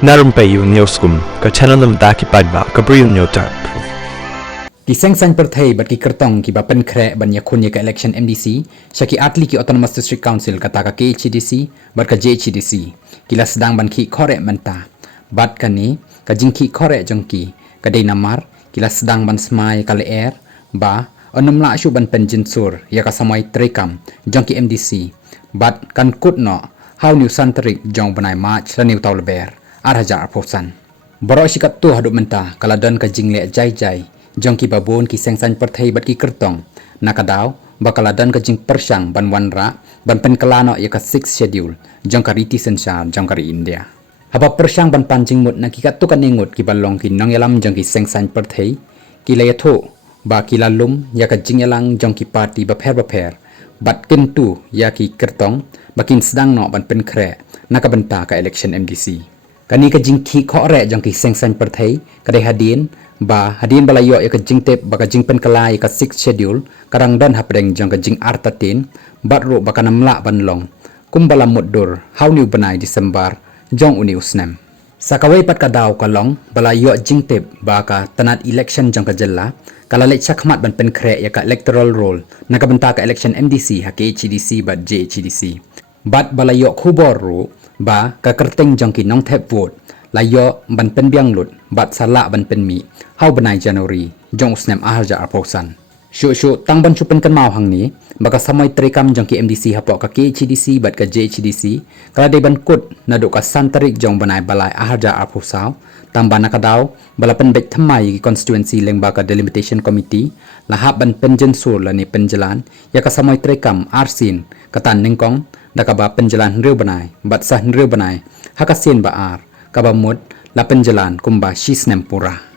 Narum payu newskum ka channel nam ta ki padba ka briu newtar. Ki sengsan perthai bat ki kertong ki bapen kre ban yakun ka election MDC syaki atli ki autonomous district council kata ka KHDC bat ka JHDC kila sedang ban ki korek menta bat kani ka jingki korek jongki ka dei namar kila sedang ban smai ka leer ba onum la shu ban penjinsur ya ka samai trekam jongki MDC bat kan kutno how new santrik jong banai march la new tawleber arhaja arposan borok sikat tu haduk menta kala don ka jingle jai jongki babon ki sengsan perthai bat ki kertong nakadaw bakaladan ka jing persang ban wanra ban penkelano ya ka 6 schedule jong ka riti sensar jong ka India haba persang ban panjing mut nakikat tu kan ningut ki balong ki nong yalam jong ki sengsan perthai ki layatho ba ki lalum ya ka jing yalang jong ki party ba pher bat kentu ya ki kertong bakin sedang no ban penkre nakabenta ka election MDC kani ka jing ki khore jong ki sengsan perthai kadai hadin balayo ya ka jing tep baka jing penkelai ka 6 schedule karang dan hapdeng jong ka jing artatin batro baka namla banlong kumbala muddur hawniu banai Desember jong uni usnem sakawai pat kadaw kalong balayo jing tep baka tanat election jong ka jella kala lek chakmat ban penkre ya ka electoral roll nakabenta ka election MDC ha KHDC bat JHDC bat balayo khubor ru ba ka kerteng jong ki nong tep vote layo ban pen biang lut bat sala ban pen mi how banai January jong usnem aharja arposan shu tang ban chupen kan mau hang ni baka samai trekam jong ki MDC hapok ka KHDC bat ka JHDC kala de ban kut naduk ka santarik jong banai balai aharja arposau tamba nakadaw bala pen bet thamai ki constituency leng baka delimitation committee lahap ban penjen sur la ni penjalan ya ka samai trekam arsin katan ningkong dakaba penjalan rew banai bat sah rew banai hakasin ba ar kabamut la penjalan kumba shisnem pura